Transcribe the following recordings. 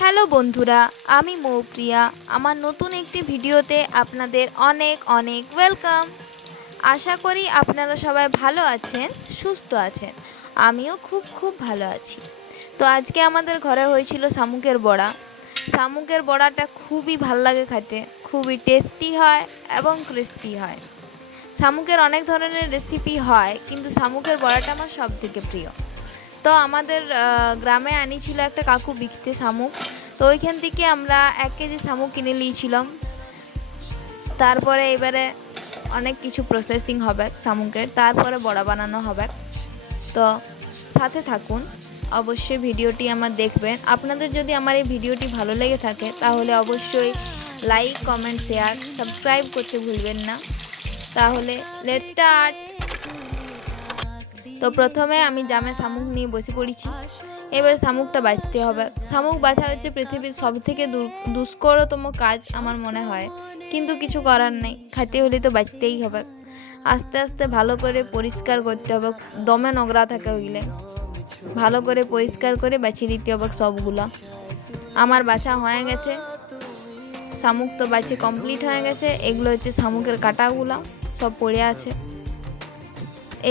Hello বন্ধুরা, আমি মৌপ্রিয়া। আমার নতুন একটি ভিডিওতে আপনাদের অনেক অনেক ওয়েলকাম। আশা করি আপনারা সবাই ভালো আছেন, সুস্থ আছেন। আমিও খুব খুব ভালো আছি। তো আজকে আমাদের ঘরে হয়েছিল শামুকের বড়া। শামুকের বড়াটা খুবই ভাল লাগে খেতে, খুবই টেস্টি হয় এবং ক্রিস্পি হয়। শামুকের অনেক ধরনের রেসিপি হয়, কিন্তু শামুকের বড়াটা আমার সব থেকে প্রিয়। তো আমাদের গ্রামে আনিছিল একটা কাকু বিকতে শামুক। তো ওইখান থেকে আমরা 1 কেজি শামুক কিনে নিয়েছিলাম। তারপরে এবারে অনেক কিছু প্রসেসিং হবে শামুকের, তারপরে বড়া বানানো হবে। তো সাথে থাকুন, অবশ্যই ভিডিওটি আমার দেখবেন। আপনাদের যদি আমার এই ভিডিওটি ভালো লেগে থাকে তাহলে অবশ্যই লাইক, কমেন্ট, শেয়ার, সাবস্ক্রাইব করতে ভুলবেন না। তাহলে লেটস স্টার্ট। তো প্রথমে আমি জামে শামুক নিয়ে বসে পড়েছি। এবার শামুকটা বাছতে হবে। শামুক বাছা হচ্ছে পৃথিবীর সবথেকে দুষ্করতম কাজ আমার মনে হয়, কিন্তু কিছু করার নেই, খাইতে হলে তো বাছতেই হবে। আস্তে আস্তে ভালো করে পরিষ্কার করতে হবে, দমে নোংরা থাকে ওইগুলো ভালো করে পরিষ্কার করে বাছিয়ে দিতে হবে সবগুলা। আমার বাছা হয়ে গেছে, শামুক তো বাছি কমপ্লিট হয়ে গেছে। এগুলো হচ্ছে শামুকের কাটাগুলা, সব পড়ে আছে।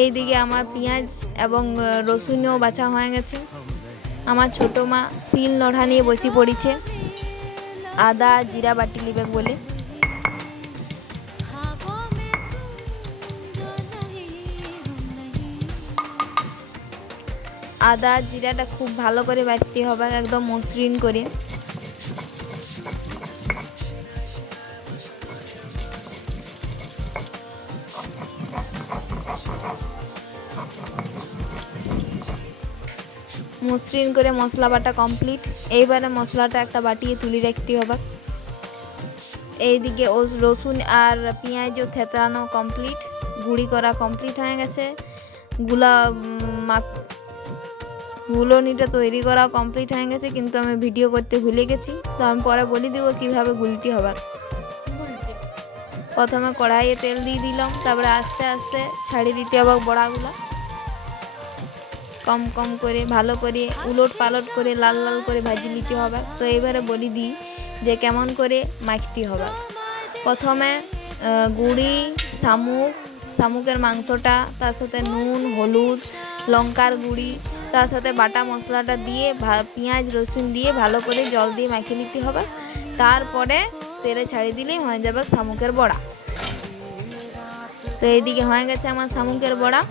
এই দিকে আমার পেঁয়াজ এবং রসুনও বাছা হয়ে গেছে। আমার ছোটো মা শিল নোড়া নিয়ে বসে পড়েছে আদা জিরা বাটি লিবে বলে। আদা জিরাটা খুব ভালো করে বাটতে হবে, একদম মসৃণ করে। মসৃণ করে মশলা বাটা কমপ্লিট। এইবারে মশলাটা একটা বাটিয়ে তুলে রাখতে হবে। এইদিকে রসুন আর পেঁয়াজও থেতরানো কমপ্লিট, গুঁড়ি করা কমপ্লিট হয়ে গেছে। গুলনিটা তৈরি করা কমপ্লিট হয়ে গেছে, কিন্তু আমি ভিডিও করতে ভুলে গেছি। তো আমি পরে বলে দিব কীভাবে গুলতে হবে। প্রথমে কড়াইয়ে তেল দিয়ে দিলাম, তারপরে আস্তে আস্তে ছাড়িয়ে দিতে হবে বড়াগুলো। কম কম করে ভালো করে উলট পালট করে লাল লাল করে ভাজি নিতে হবে। তো এবারে বলি দিই যে কেমন করে মাখতে হবে। প্রথমে গুঁড়ি শামুকের মাংসটা, তার সাথে নুন, হলুদ, লঙ্কার গুঁড়ি, তার সাথে বাটা মশলাটা দিয়ে পেঁয়াজ রসুন দিয়ে ভালো করে জল দিয়ে মাখিয়ে নিতে হবে। তারপরে তেলে ছাড়িয়ে দিলেই হয়ে যাবে শামুকের বড়া। তো এইদিকে হয়ে গেছে আমার শামুকের বড়া।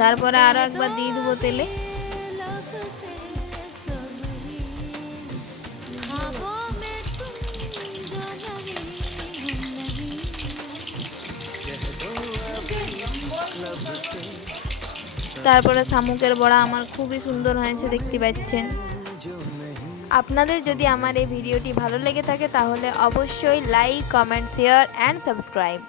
তারপরে আরো একবার দিয়ে দেবো তেলে। তারপরে শামুকের বড়া আমার খুবই সুন্দর হয়েছে, দেখতে পাচ্ছেন। আপনাদের যদি আমার এই ভিডিওটি ভালো লেগে থাকে তাহলে অবশ্যই like, comment, share and subscribe.